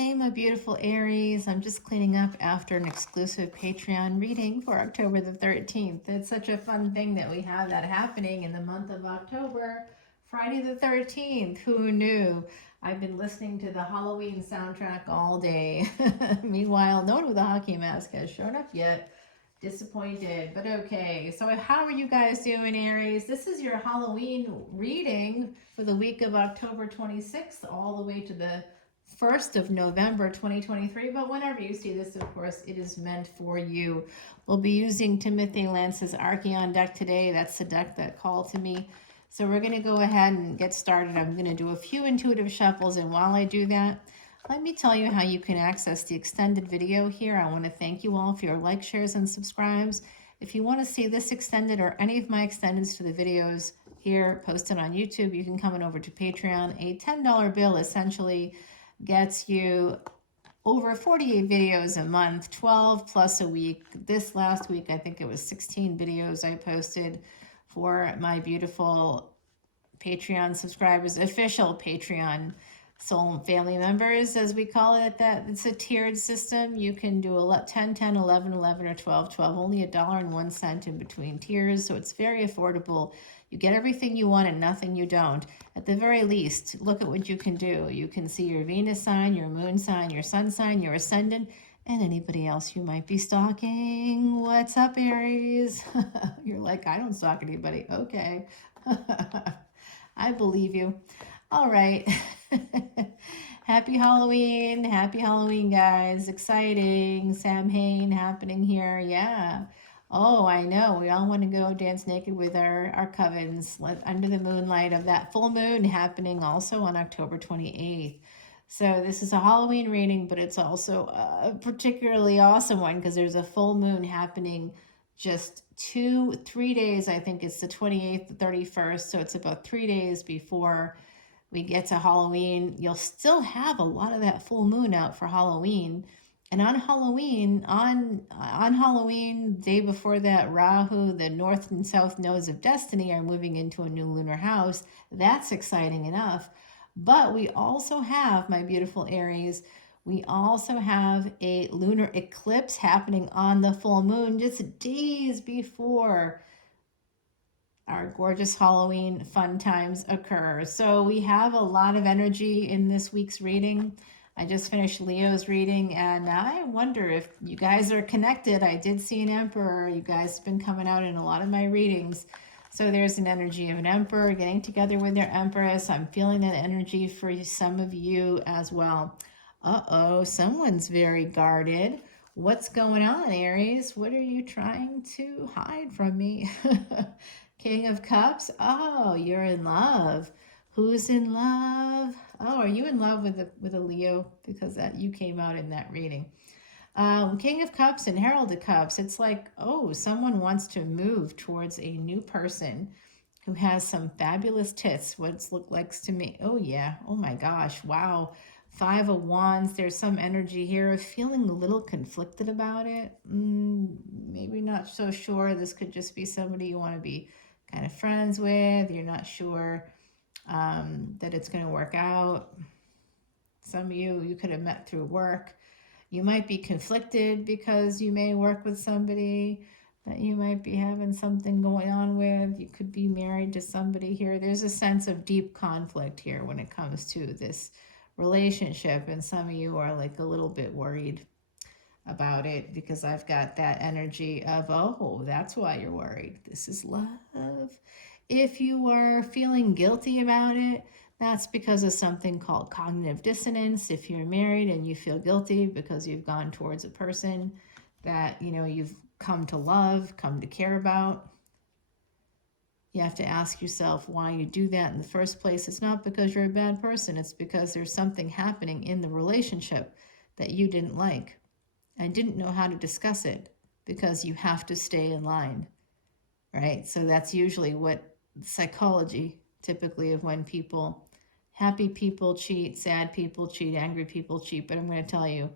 Hey, my beautiful Aries. I'm just cleaning up after an exclusive Patreon reading for October the 13th. It's such a fun thing that we have that happening in the month of October. Friday the 13th. Who knew? I've been listening to the Halloween soundtrack all day. Meanwhile, no one with a hockey mask has shown up yet. Disappointed, but okay. So, how are you guys doing, Aries? This is your Halloween reading for the week of October 26th all the way to the 1st of November 2023. But whenever you see this, of course, it is meant for you. We'll be using Timothy Lance's Archeon deck today. That's the deck that called to me. So, we're going to go ahead and get started. I'm going to do a few intuitive shuffles, and while I do that, let me tell you how you can access the extended video here. I want to thank you all for your likes, shares, and subscribes. If you want to see this extended or any of my extendeds to the videos here posted on YouTube, you can come on over to Patreon. A $10 bill essentially gets you over 48 videos a month, 12 plus a week. This last week, I think it was 16 videos I posted for my beautiful Patreon subscribers, official Patreon soul family members, as we call it. That it's a tiered system. You can do 10, 10, 11, 11, or 12, 12, only $1.01 in between tiers. So it's very affordable. You get everything you want and nothing you don't. At the very least, look at what you can do. You can see your Venus sign, your moon sign, your sun sign, your ascendant, and anybody else you might be stalking. What's up, Aries? You're like, I don't stalk anybody. Okay. I believe you. All right. Happy Halloween, guys. Exciting. Samhain happening here. Yeah. Oh, I know. We all want to go dance naked with our covens under the moonlight of that full moon happening also on October 28th. So this is a Halloween reading, but it's also a particularly awesome one because there's a full moon happening just 3 days. I think it's the 28th, the 31st. So it's about 3 days before we get to Halloween. You'll still have a lot of that full moon out for Halloween. And on Halloween, day before that, Rahu, the north and south nodes of destiny, are moving into a new lunar house. That's exciting enough. But we also have, my beautiful Aries, we also have a lunar eclipse happening on the full moon just days before our gorgeous Halloween fun times occur. So we have a lot of energy in this week's reading. I just finished Leo's reading, and I wonder if you guys are connected. I did see an Emperor. You guys have been coming out in a lot of my readings. So there's an energy of an Emperor getting together with their Empress. I'm feeling that energy for some of you as well. Uh-oh, someone's very guarded. What's going on, Aries? What are you trying to hide from me? King of Cups. Oh, you're in love. Who's in love? Oh, are you in love with a Leo? Because you came out in that reading. King of Cups and Herald of Cups. It's like, oh, someone wants to move towards a new person who has some fabulous tits. What it looks like to me. Oh yeah. Oh my gosh. Wow. 5 of Wands. There's some energy here of feeling a little conflicted about it. Maybe not so sure. This could just be somebody you want to be kind of friends with. You're not sure that it's going to work out. Some of you could have met through work. You might be conflicted because you may work with somebody that you might be having something going on with. You could be married to somebody here. There's a sense of deep conflict here when it comes to this relationship, and some of you are like a little bit worried about it because I've got that energy of, oh, that's why you're worried. This is love. If you are feeling guilty about it, that's because of something called cognitive dissonance. If you're married and you feel guilty because you've gone towards a person that, you've come to love, come to care about, you have to ask yourself why you do that in the first place. It's not because you're a bad person. It's because there's something happening in the relationship that you didn't like and didn't know how to discuss it because you have to stay in line, right? So that's usually what psychology typically of when happy people cheat, sad people cheat, angry people cheat. But I'm going to tell you,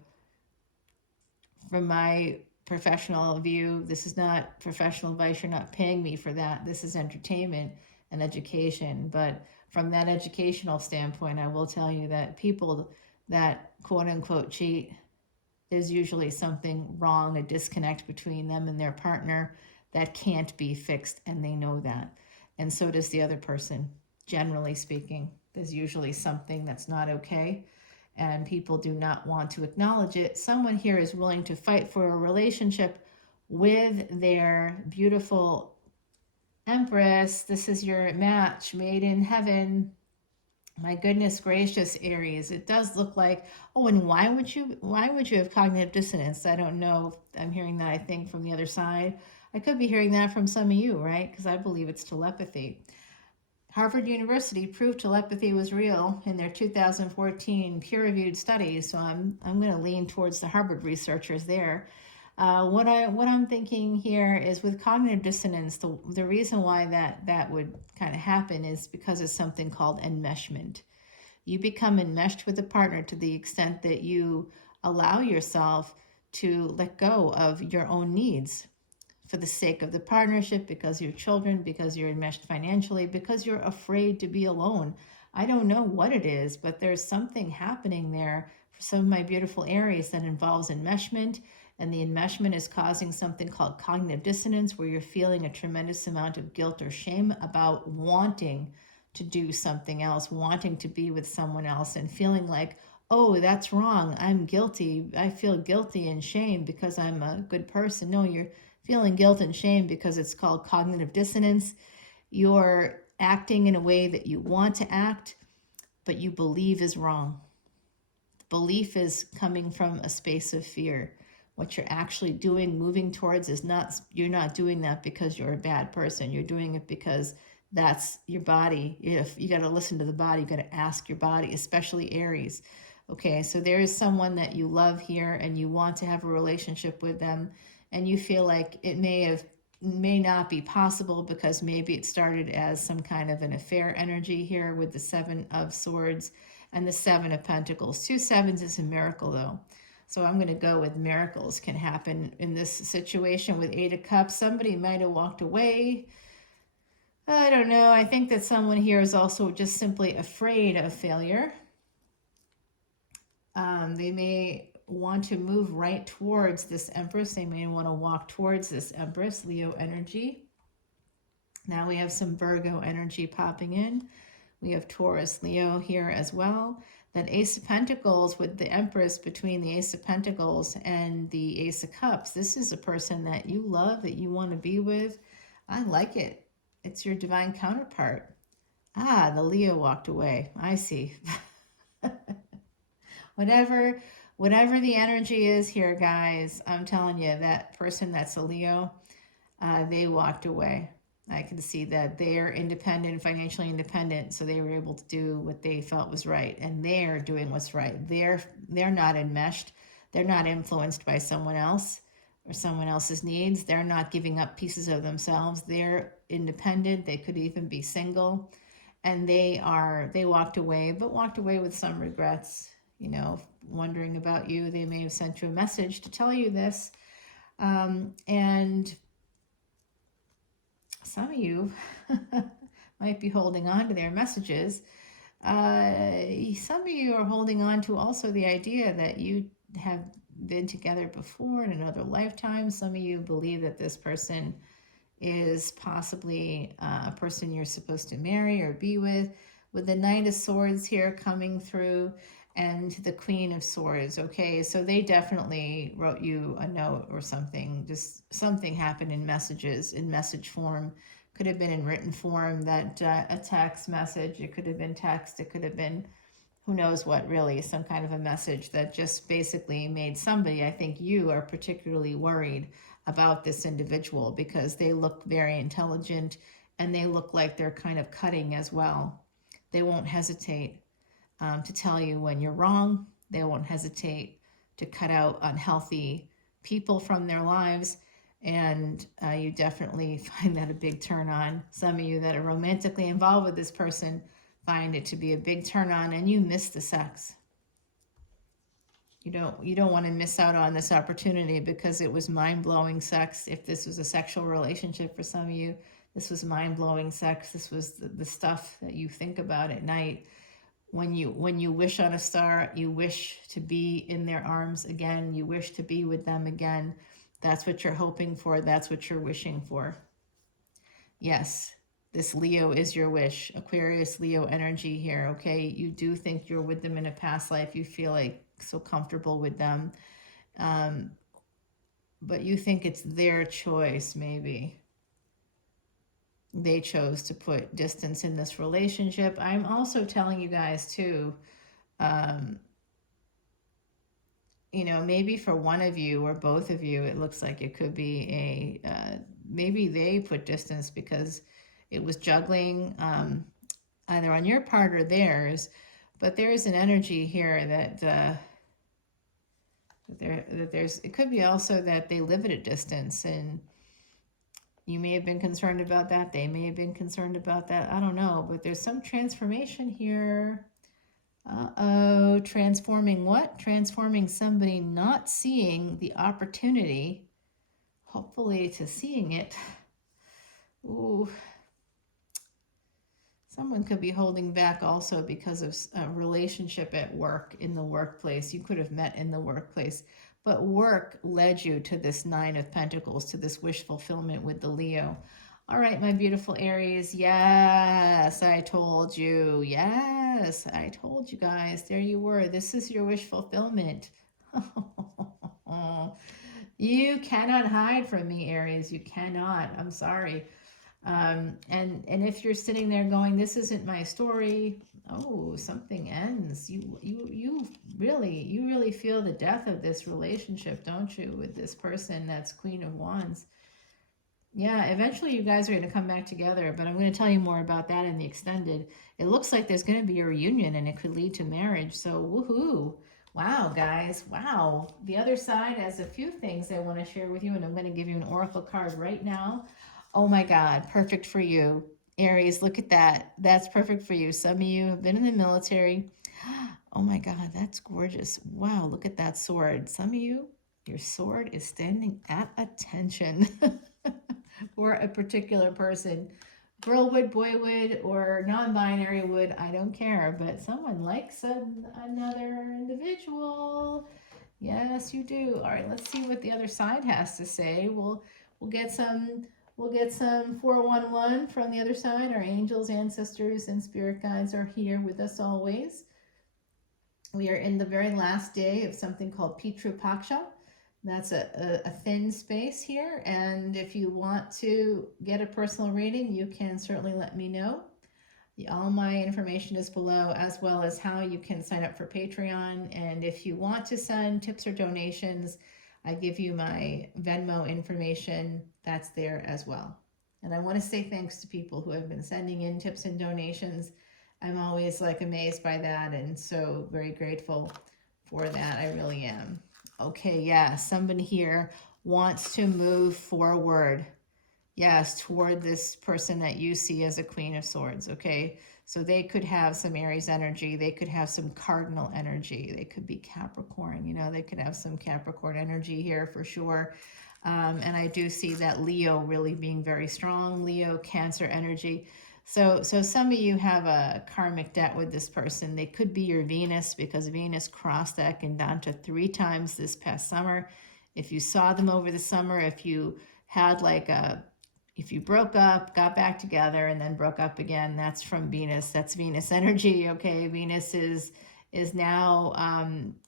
from my professional view, this is not professional advice. You're not paying me for that. This is entertainment and education. But from that educational standpoint, I will tell you that people that quote unquote cheat, there's usually something wrong, a disconnect between them and their partner that can't be fixed, and they know that. And so does the other person. Generally speaking, there's usually something that's not okay, and people do not want to acknowledge it. Someone here is willing to fight for a relationship with their beautiful Empress. This is your match made in heaven. My goodness gracious, Aries. It does look like, oh, and why would you have cognitive dissonance? I don't know. I'm hearing that, I think, from the other side. I could be hearing that from some of you, right? Because I believe it's telepathy. Harvard University proved telepathy was real in their 2014 peer-reviewed studies. So I'm going to lean towards the Harvard researchers there. What I'm thinking here is with cognitive dissonance, the reason why that would kind of happen is because of something called enmeshment. You become enmeshed with a partner to the extent that you allow yourself to let go of your own needs for the sake of the partnership, because your children, because you're enmeshed financially, because you're afraid to be alone. I don't know what it is, but there's something happening there for some of my beautiful Aries that involves enmeshment. And the enmeshment is causing something called cognitive dissonance, where you're feeling a tremendous amount of guilt or shame about wanting to do something else, wanting to be with someone else, and feeling like, oh, that's wrong. I'm guilty. I feel guilty and shame because I'm a good person. No, you're feeling guilt and shame because it's called cognitive dissonance. You're acting in a way that you want to act, but you believe is wrong. Belief is coming from a space of fear. What you're actually doing, moving towards, is not, you're not doing that because you're a bad person. You're doing it because that's your body. If you got to listen to the body, you got to ask your body, especially Aries. Okay, so there is someone that you love here and you want to have a relationship with them, and you feel like it may not be possible because maybe it started as some kind of an affair energy here with the Seven of Swords and the Seven of Pentacles. Two sevens is a miracle, though. So I'm going to go with miracles can happen in this situation with Eight of Cups. Somebody might have walked away. I don't know. I think that someone here is also just simply afraid of failure. They may want to move right towards this Empress. They may want to walk towards this Empress, Leo energy. Now we have some Virgo energy popping in. We have Taurus, Leo here as well. That Ace of Pentacles with the Empress between the Ace of Pentacles and the Ace of Cups. This is a person that you love, that you want to be with. I like it. It's your divine counterpart. Ah, the Leo walked away. I see. whatever the energy is here, guys, I'm telling you, that person that's a Leo, they walked away. I can see that they're independent, financially independent, so they were able to do what they felt was right, and they're doing what's right. They're not enmeshed. They're not influenced by someone else or someone else's needs. They're not giving up pieces of themselves. They're independent. They could even be single, and they walked away, but walked away with some regrets. Wondering about you. They may have sent you a message to tell you this, and some of you might be holding on to their messages. Some of you are holding on to also the idea that you have been together before in another lifetime. Some of you believe that this person is possibly a person you're supposed to marry or be with the Knight of Swords here coming through, and the Queen of Swords. Okay, so they definitely wrote you a note or something. Just something happened in messages, in message form. Could have been in written form, that a text message. It could have been text. It could have been who knows what, really, some kind of a message that just basically made somebody, I think you are particularly worried about this individual, because they look very intelligent and they look like they're kind of cutting as well. They won't hesitate to tell you when you're wrong. They won't hesitate to cut out unhealthy people from their lives. And you definitely find that a big turn on. Some of you that are romantically involved with this person find it to be a big turn on, and you miss the sex. You don't want to miss out on this opportunity, because it was mind-blowing sex. If this was a sexual relationship for some of you, this was mind-blowing sex. This was the stuff that you think about at night when you wish on a star, you wish to be in their arms again. You wish to be with them again. That's what you're hoping for. That's what you're wishing for. Yes, this Leo is your wish. Aquarius, Leo energy here, okay? You do think you're with them in a past life. You feel like so comfortable with them. Um, but you think it's their choice, maybe. They chose to put distance in this relationship. I'm also telling you guys, too, um, you know, maybe for one of you or both of you, it looks like it could be maybe they put distance because it was juggling either on your part or theirs. But there's an energy here that there's, it could be also that they live at a distance, and you may have been concerned about that. They may have been concerned about that. I don't know, but there's some transformation here. Uh-oh, transforming what? Transforming somebody not seeing the opportunity, hopefully to seeing it. Ooh. Someone could be holding back also because of a relationship at work, in the workplace. You could have met in the workplace, but work led you to this Nine of Pentacles, to this wish fulfillment with the Leo. All right, my beautiful Aries. Yes, I told you. Yes, I told you guys. There you were. This is your wish fulfillment. You cannot hide from me, Aries. You cannot. I'm sorry. And if you're sitting there going, this isn't my story. Oh, something ends. You really feel the death of this relationship, don't you, with this person that's Queen of Wands. Yeah, eventually you guys are going to come back together, but I'm going to tell you more about that in the extended. It looks like there's going to be a reunion and it could lead to marriage. So, woohoo. Wow, guys. Wow. The other side has a few things I want to share with you, and I'm going to give you an oracle card right now. Oh my God, perfect for you. Aries, look at that. That's perfect for you. Some of you have been in the military. Oh my God, that's gorgeous. Wow, look at that sword. Some of you, your sword is standing at attention. Or a particular person. Girl would, boy would, or non-binary would, I don't care. But someone likes another individual. Yes, you do. All right, let's see what the other side has to say. We'll get some 411 from the other side. Our angels, ancestors, and spirit guides are here with us always. We are in the very last day of something called Pitru Paksha. That's a thin space here, and if you want to get a personal reading, you can certainly let me know. All my information is below, as well as how you can sign up for Patreon. And if you want to send tips or donations, I give you my Venmo information. That's there as well. And I want to say thanks to people who have been sending in tips and donations. I'm always like amazed by that, and so very grateful for that. I really am. Okay, yeah, somebody here wants to move forward. Yes, toward this person that you see as a Queen of Swords, okay? So they could have some Aries energy. They could have some Cardinal energy. They could be Capricorn, you know, they could have some Capricorn energy here for sure. And I do see that Leo really being very strong, Leo, Cancer energy. So some of you have a karmic debt with this person. They could be your Venus, because Venus crossed that Gandanta 3 times this past summer. If you saw them over the summer, if you had if you broke up, got back together, and then broke up again, that's from Venus. That's Venus energy, okay? Venus is now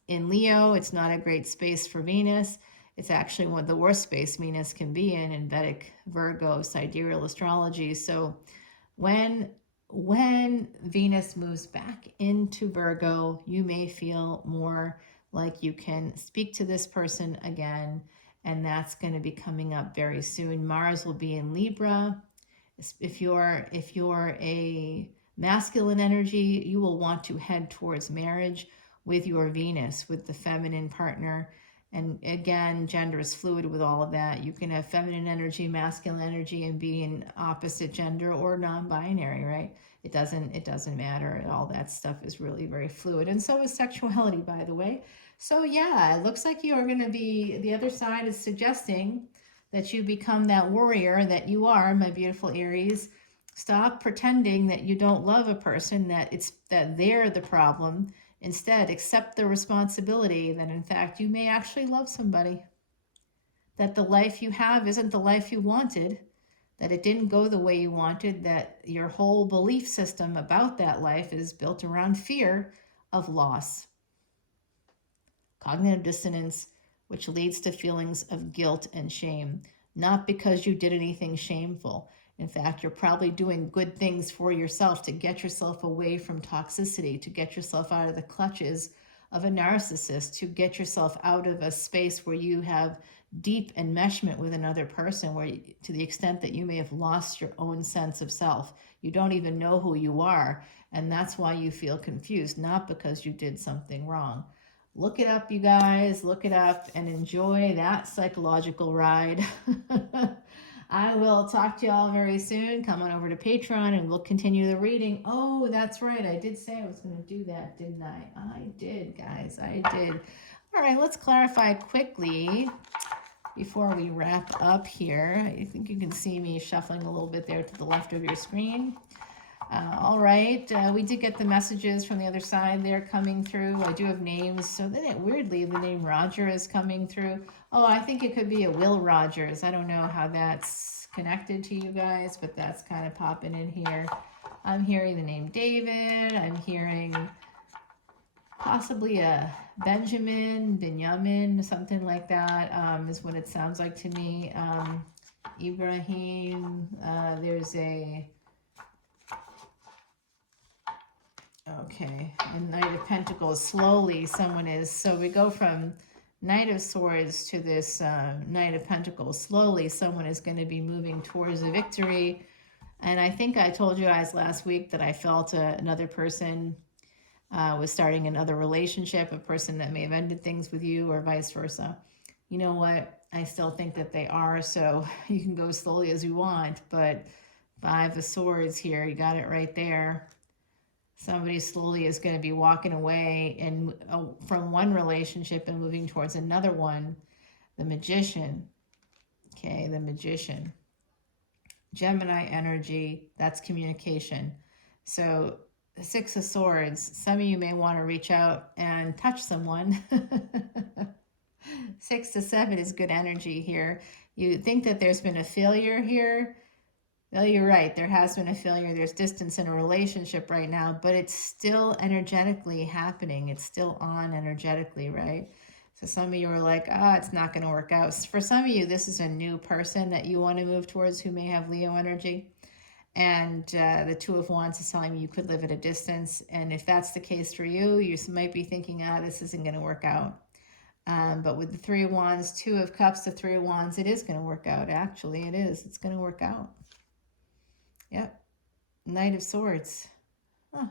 in Leo. It's not a great space for Venus. It's actually one of the worst space Venus can be in Vedic Virgo sidereal astrology. So when Venus moves back into Virgo, you may feel more like you can speak to this person again, and that's going to be coming up very soon. Mars will be in Libra. If you're a masculine energy, you will want to head towards marriage with your Venus, with the feminine partner. And again, gender is fluid with all of that. You can have feminine energy, masculine energy, and be in opposite gender or non-binary, right? It doesn't matter. All that stuff is really very fluid. And so is sexuality, by the way. So yeah, it looks like you are going to be, the other side is suggesting that you become that warrior that you are, my beautiful Aries. Stop pretending that you don't love a person, that they're the problem. Instead, accept the responsibility that in fact you may actually love somebody, that the life you have isn't the life you wanted, that it didn't go the way you wanted, that your whole belief system about that life is built around fear of loss, cognitive dissonance, which leads to feelings of guilt and shame, not because you did anything shameful. In fact, you're probably doing good things for yourself to get yourself away from toxicity, to get yourself out of the clutches of a narcissist, to get yourself out of a space where you have deep enmeshment with another person, where to the extent that you may have lost your own sense of self. You don't even know who you are, and that's why you feel confused, not because you did something wrong. Look it up, you guys. Look it up and enjoy that psychological ride. I will talk to you all very soon. Come on over to Patreon and we'll continue the reading. Oh, that's right. I did say I was going to do that, didn't I? I did, guys. I did. All right, let's clarify quickly before we wrap up here. I think you can see me shuffling a little bit there to the left of your screen. All right, we did get the messages from the other side there coming through. I do have names, so then weirdly the name Roger is coming through. Oh, I think it could be a Will Rogers. I don't know how that's connected to you guys, but that's kind of popping in here. I'm hearing the name David. I'm hearing possibly a Benjamin, something like that, is what it sounds like to me. Ibrahim, there's a... Okay, and Knight of Pentacles, slowly someone is, so we go from Knight of Swords to this Knight of Pentacles. Slowly someone is going to be moving towards a victory. And I think I told you guys last week that I felt another person was starting another relationship, a person that may have ended things with you or vice versa. You know what? I still think that they are, so you can go slowly as you want, but Five of Swords here, you got it right there. Somebody slowly is going to be walking away and from one relationship and moving towards another one. The Magician. Okay, the Magician. Gemini energy, that's communication. So the Six of Swords, some of you may want to reach out and touch someone. 6 to 7 is good energy here. You think that there's been a failure here. Well, you're right. There has been a failure. There's distance in a relationship right now, but it's still energetically happening. It's still on energetically, right? So some of you are like, it's not going to work out. For some of you, this is a new person that you want to move towards who may have Leo energy. And the Two of Wands is telling you you could live at a distance. And if that's the case for you, you might be thinking, this isn't going to work out. But with the Three of Wands, Two of Cups, the Three of Wands, it is going to work out. Actually, it is. It's going to work out. Yep. Knight of Swords. Huh.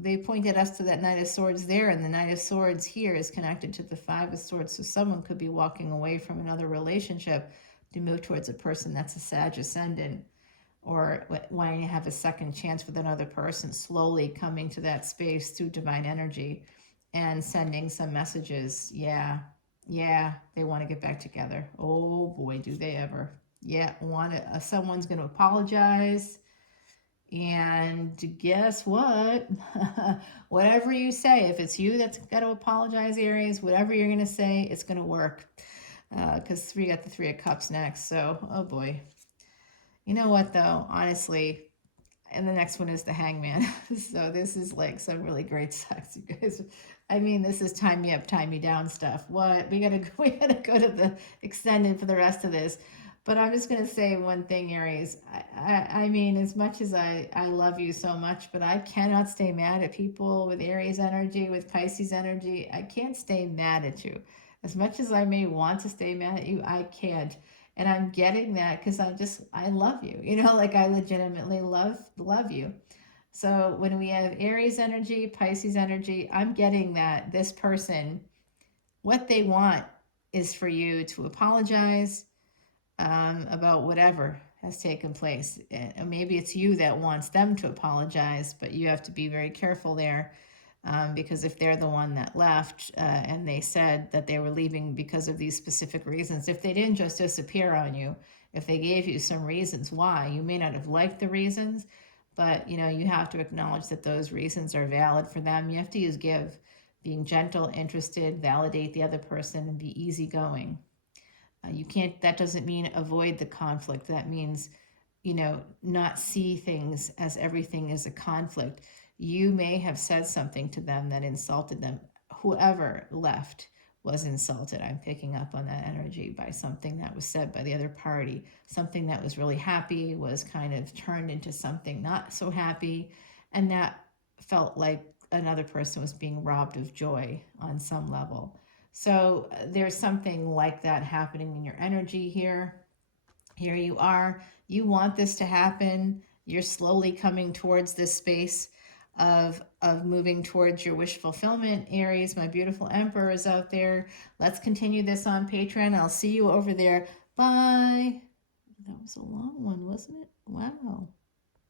They pointed us to that Knight of Swords there, and the Knight of Swords here is connected to the Five of Swords. So someone could be walking away from another relationship to move towards a person that's a Sag Ascendant, or wanting to have a second chance with another person, slowly coming to that space through divine energy and sending some messages. Yeah, they want to get back together. Oh boy, do they ever. Yeah, someone's going to apologize. And guess what? Whatever you say, if it's you that's got to apologize, Aries, whatever you're going to say, it's going to work. Because we got the Three of Cups next. So, oh boy. You know what, though? Honestly, and the next one is the Hangman. So this is like some really great sex, you guys. I mean, this is time me up, time me down stuff. What? We gotta go to the extended for the rest of this. But I'm just gonna say one thing, Aries. I mean, as much as I love you so much, but I cannot stay mad at people with Aries energy, with Pisces energy. I can't stay mad at you. As much as I may want to stay mad at you, I can't. And I'm getting that because I love you. You know, like I legitimately love you. So when we have Aries energy, Pisces energy, I'm getting that this person, what they want is for you to apologize about whatever has taken place. And maybe it's you that wants them to apologize, but you have to be very careful there. Because if they're the one that left and they said that they were leaving because of these specific reasons, if they didn't just disappear on you, if they gave you some reasons why, you may not have liked the reasons, but you have to acknowledge that those reasons are valid for them. You have to use give, being gentle, interested, validate the other person, and be easygoing. You can't, that doesn't mean avoid the conflict. That means, not see things as everything is a conflict. You may have said something to them that insulted them. Whoever left was insulted. I'm picking up on that energy by something that was said by the other party. Something that was really happy was kind of turned into something not so happy. And that felt like another person was being robbed of joy on some level. So there's something like that happening in your energy here. Here you are. You want this to happen. You're slowly coming towards this space of moving towards your wish fulfillment. Aries, my beautiful emperor is out there. Let's continue this on Patreon. I'll see you over there. Bye. That was a long one, wasn't it? Wow.